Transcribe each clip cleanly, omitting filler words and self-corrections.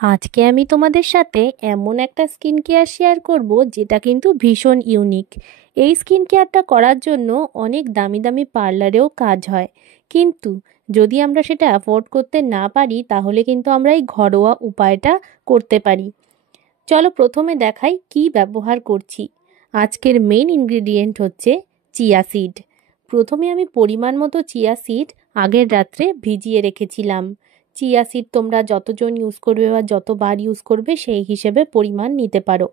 আজকে আমি তোমাদের সাথে এমন একটা স্কিন কেয়ার শেয়ার করব যেটা কিন্তু ভীষণ ইউনিক। এই স্কিন কেয়ারটা করার জন্য অনেক দামি দামি পার্লারেও কাজ হয়, কিন্তু যদি আমরা সেটা অ্যাফোর্ড করতে না পারি তাহলে কিন্তু আমরা এই ঘরোয়া উপায়টা করতে পারি। চলো প্রথমে দেখাই কি ব্যবহার করছি। আজকের মেইন ইনগ্রেডিয়েন্ট হচ্ছে চিয়া সিড। প্রথমে আমি পরিমাণ মতো চিয়া সিড আগের রাত্রে ভিজিয়ে রেখেছিলাম। চিয়া সিড তোমরা যতজন ইউজ করবে বা যতবার ইউজ করবে সেই হিসেবে পরিমাণ নিতে পারো।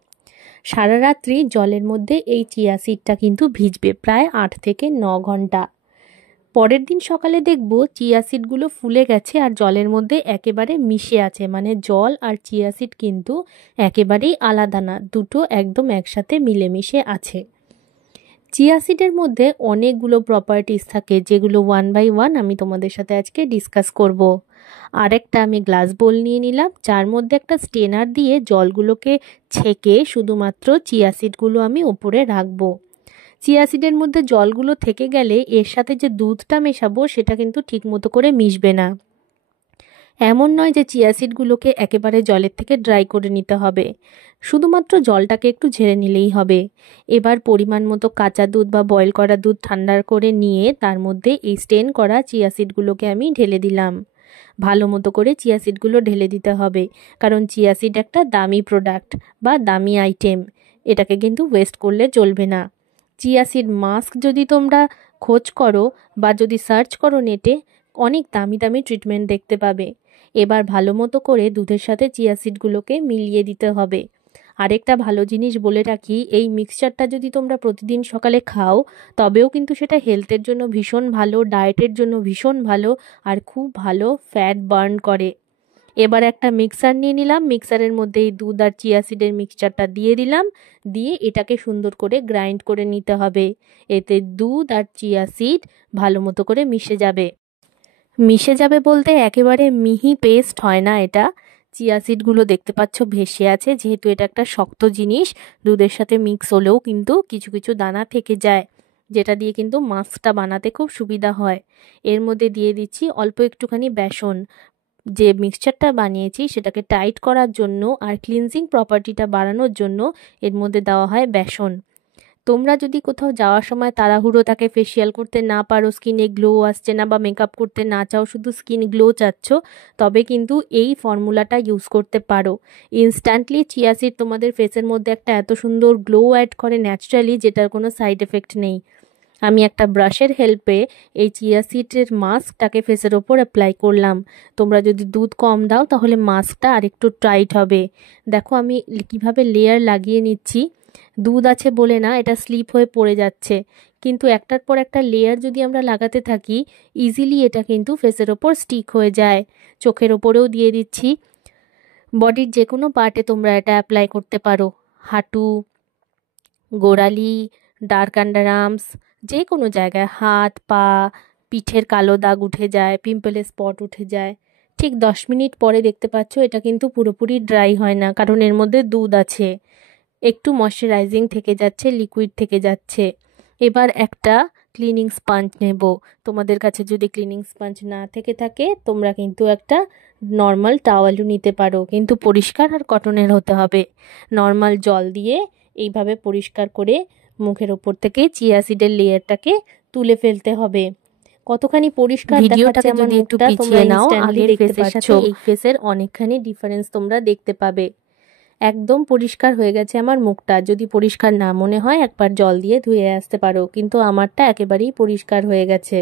সারা রাত্রি জলের মধ্যে এই চিয়া সিডটা কিন্তু ভিজবে প্রায় 8 থেকে 9 ঘন্টা। পরের দিন সকালে দেখব চিয়া সিডগুলো ফুলে গেছে আর জলের মধ্যে একেবারে মিশে আছে, মানে জল আর চিয়া সিড কিন্তু একেবারেই আলাদা না, দুটো একদম একসাথে মিলেমিশে আছে। চিয়া সিডের মধ্যে অনেকগুলো প্রপার্টিস থাকে যেগুলো ওয়ান বাই ওয়ান আমি তোমাদের সাথে আজকে ডিসকাস করব। আরেকটা আমি গ্লাস বোল নিয়ে নিলাম, যার মধ্যে একটা স্টেনার দিয়ে জলগুলোকে ছেঁকে শুধুমাত্র চিয়া সিডগুলো আমি ওপরে রাখবো। চিয়া সিডের মধ্যে জলগুলো থেকে গেলে এর সাথে যে দুধটা মেশাবো সেটা কিন্তু ঠিকমতো করে মিশবে না। এমন নয় যে চিয়া সিডগুলোকে একেবারে জলের থেকে ড্রাই করে নিতে হবে, শুধুমাত্র জলটাকে একটু ঝেড়ে নিলেই হবে। এবার পরিমাণ মতো কাঁচা দুধ বা বয়েল করা দুধ ঠান্ডা করে নিয়ে তার মধ্যে এই স্টেন করা চিয়া সিডগুলোকে আমি ঢেলে দিলাম। ভালো মতো করে চিয়া সিডগুলো ঢেলে দিতে হবে, কারণ চিয়া সিড একটা দামি প্রোডাক্ট বা দামি আইটেম, এটাকে কিন্তু ওয়েস্ট করলে চলবে না। চিয়া সিড মাস্ক যদি তোমরা খোঁজ করো বা যদি সার্চ করো নেটে, অনেক দামি দামি ট্রিটমেন্ট দেখতে পাবে। এবার ভালো মতো করে দুধের সাথে চিয়া সিডগুলোকে মিলিয়ে দিতে হবে। আরেকটা ভালো জিনিস বলে রাখি, এই মিক্সচারটা যদি তোমরা প্রতিদিন সকালে খাও তবেও কিন্তু সেটা হেলথের জন্য ভীষণ ভালো, ডায়েটের জন্য ভীষণ ভালো, আর খুব ভালো ফ্যাট বার্ন করে। এবার একটা মিক্সার নিয়ে নিলাম, মিক্সারের মধ্যে এই দুধ আর চিয়া সিডের মিক্সচারটা দিয়ে দিলাম, দিয়ে এটাকে সুন্দর করে গ্রাইন্ড করে নিতে হবে। এতে দুধ আর চিয়া সিড ভালো মতো করে মিশে যাবে। মিশে যাবে বলতে একেবারে মিহি পেস্ট হয় না এটা। চিয়া সিডগুলো দেখতে পাচ্ছ ভেসে আছে, যেহেতু এটা একটা শক্ত জিনিস, দুধের সাথে মিক্স হলেও কিন্তু কিছু কিছু দানা থেকে যায়, যেটা দিয়ে কিন্তু মাস্কটা বানাতে খুব সুবিধা হয়। এর মধ্যে দিয়ে দিচ্ছি অল্প একটুখানি বেসন। যে মিক্সচারটা বানিয়েছি সেটাকে টাইট করার জন্য আর ক্লিনজিং প্রপার্টিটা বাড়ানোর জন্য এর মধ্যে দেওয়া হয় বেসন। তোমরা যদি কোথাও যাওয়ার সময় তাড়াহুড়ো থাকে, ফেসিয়াল করতে না পারো, স্কিনে গ্লো আসছে না, বা মেকআপ করতে না চাও, শুধু স্কিন গ্লো চাচ্ছ, তবে কিন্তু এই ফর্মুলাটা ইউজ করতে পারো। ইনস্ট্যান্টলি চিয়া সিড তোমাদের ফেসের মধ্যে একটা এত সুন্দর গ্লো অ্যাড করে ন্যাচারালি, যেটার কোনো সাইড এফেক্ট নেই। আমি একটা ব্রাশের হেল্পে এই চিয়া সিডের মাস্কটাকে ফেসের ওপর অ্যাপ্লাই করলাম। তোমরা যদি দুধ কম দাও তাহলে মাস্কটা আরেকটু টাইট হবে। দেখো আমি কিভাবে লেয়ার লাগিয়ে নিচ্ছি। দুধ আছে বলে না এটা স্লিপ হয়ে পড়ে যাচ্ছে, কিন্তু একটার পর একটা লেয়ার যদি আমরা লাগাতে থাকি ইজিলি এটা কিন্তু ফেসের ওপর স্টিক হয়ে যায়। চোখের ওপরেও দিয়ে দিচ্ছি। বডির যে কোনো পার্টে তোমরা এটা অ্যাপ্লাই করতে পারো, হাঁটু, গোড়ালি, ডার্ক আন্ডার আর্মস, যে কোনো জায়গায়, হাত পা, পিঠের কালো দাগ উঠে যায়, পিম্পলের স্পট উঠে যায়। ঠিক 10 মিনিট পরে দেখতে পাচ্ছ এটা কিন্তু পুরোপুরি ড্রাই হয় না, কারণ এর মধ্যে দুধ আছে, একটু ময়শ্চারাইজিং থেকে যাচ্ছে, লিকুইড থেকে যাচ্ছে। এবার একটা ক্লিনিং স্পঞ্জ নেব। তোমাদের কাছে যদি ক্লিনিং স্পঞ্জ না থেকে থাকে তোমরা কিন্তু একটা নর্মাল টাওয়ালও নিতে পারো, কিন্তু পরিষ্কার আর কটনের হতে হবে। নর্মাল জল দিয়ে এইভাবে পরিষ্কার করে মুখের ওপর থেকে চিয়া সিডের লেয়ারটাকে তুলে ফেলতে হবে। কতখানি পরিষ্কার দেখাচ্ছে আমার মুখটা, তোমরা ইনস্ট্যান্টলি দেখতে পাচ্ছ এই ফেসের অনেকখানি ডিফারেন্স তোমরা দেখতে পাবে। একদম পরিষ্কার হয়ে গেছে আমার মুখটা। যদি পরিষ্কার না মনে হয় একবার জল দিয়ে ধুয়ে আসতে পারো, কিন্তু আমারটা একেবারেই পরিষ্কার হয়ে গেছে।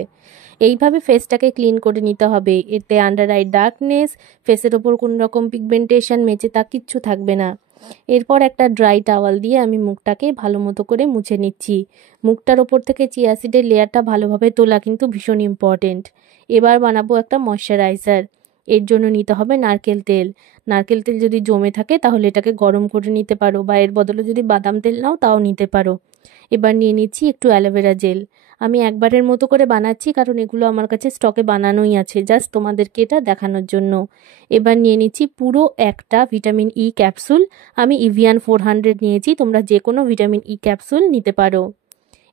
এইভাবে ফেসটাকে ক্লিন করে নিতে হবে, এতে আন্ডার আই ডার্কনেস, ফেসের ওপর কোনো রকম পিগমেন্টেশন, মেচে তা কিচ্ছু থাকবে না। এরপর একটা ড্রাই টাওয়াল দিয়ে আমি মুখটাকে ভালো মতো করে মুছে নিচ্ছি। মুখটার ওপর থেকে চিয়া সিডের লেয়ারটা ভালোভাবে তোলা কিন্তু ভীষণ ইম্পর্টেন্ট। এবার বানাবো একটা ময়শ্চারাইজার। এর জন্য নিতে হবে নারকেল তেল। নারকেল তেল যদি জমে থাকে তাহলে এটাকে গরম করে নিতে পারো, বা এর বদলে যদি বাদাম তেল নাও তাও নিতে পারো। এবার নিয়ে নিচ্ছি একটু অ্যালোভেরা জেল। আমি একবারের মতো করে বানাচ্ছি কারণ এগুলো আমার কাছে স্টকে বানানোই আছে, জাস্ট তোমাদেরকে এটা দেখানোর জন্য। এবার নিয়ে নিচ্ছি পুরো একটা ভিটামিন ই ক্যাপসুল। আমি ইভিয়ান 400 নিয়েছি, তোমরা যে কোনো ভিটামিন ই ক্যাপসুল নিতে পারো।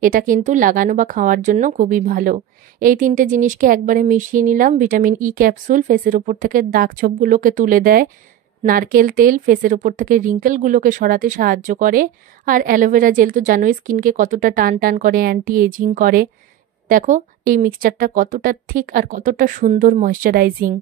এটা কিন্তু লাগানো বা খাওয়ার জন্য খুবই ভালো। এই তিনটে জিনিসকে একবারে মিশিয়ে নিলাম। ভিটামিন ই ক্যাপসুল ফেসের ওপর থেকে দাগ ছোপগুলোকে তুলে দেয়, নারকেল তেল ফেসের ওপর থেকে রিঙ্কেলগুলোকে সরাতে সাহায্য করে। আর অ্যালোভেরা জেল তো জানোই স্কিনকে কতটা টান টান করে, অ্যান্টি এজিং করে। দেখো এই মিক্সচারটা কতটা থিক আর কতটা সুন্দর ময়শ্চারাইজিং।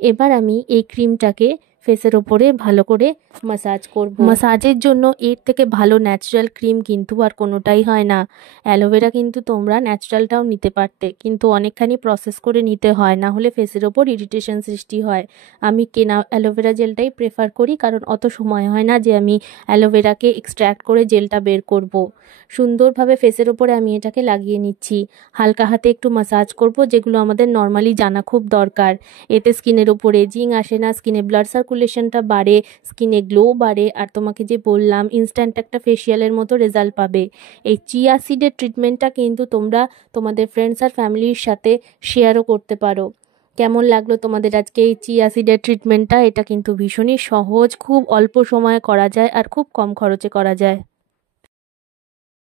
এবার আমি এই ক্রিমটাকে ফেসের ওপরে ভালো করে মাসাজ করব। মাসাজের জন্য এর থেকে ভালো ন্যাচারাল ক্রিম কিন্তু আর কোনোটাই হয় না। অ্যালোভেরা কিন্তু তোমরা ন্যাচারালটাও নিতে পারতে, কিন্তু অনেকখানি প্রসেস করে নিতে হয়, না হলে ফেসের ওপর ইরিটেশন সৃষ্টি হয়। আমি কেনা অ্যালোভেরা জেলটাই প্রেফার করি, কারণ অত সময় হয় না যে আমি অ্যালোভেরাকে এক্সট্র্যাক্ট করে জেলটা বের করব। সুন্দরভাবে ফেসের ওপরে আমি এটাকে লাগিয়ে নিচ্ছি। হালকা হাতে একটু মাসাজ করব, যেগুলো আমাদের নর্মালি জানা খুব দরকার। এতে স্কিনের ওপর এজিং আসে না, স্কিনে ব্লাড সার্কুলেশনটা বাড়ে, স্কিনে গ্লো বাড়ে, আর তোমাকে যে বললাম ইনস্ট্যান্ট একটা ফেসিয়ালের মতো রেজাল্ট পাবে। এই চিয়া সিডের ট্রিটমেন্টটা কিন্তু তোমরা তোমাদের ফ্রেন্ডস আর ফ্যামিলির সাথে শেয়ারও করতে পারো। কেমন লাগলো তোমাদের আজকে এই চিয়া সিডের ট্রিটমেন্টটা? এটা কিন্তু ভীষণই সহজ, খুব অল্প সময়ে করা যায় আর খুব কম খরচে করা যায়।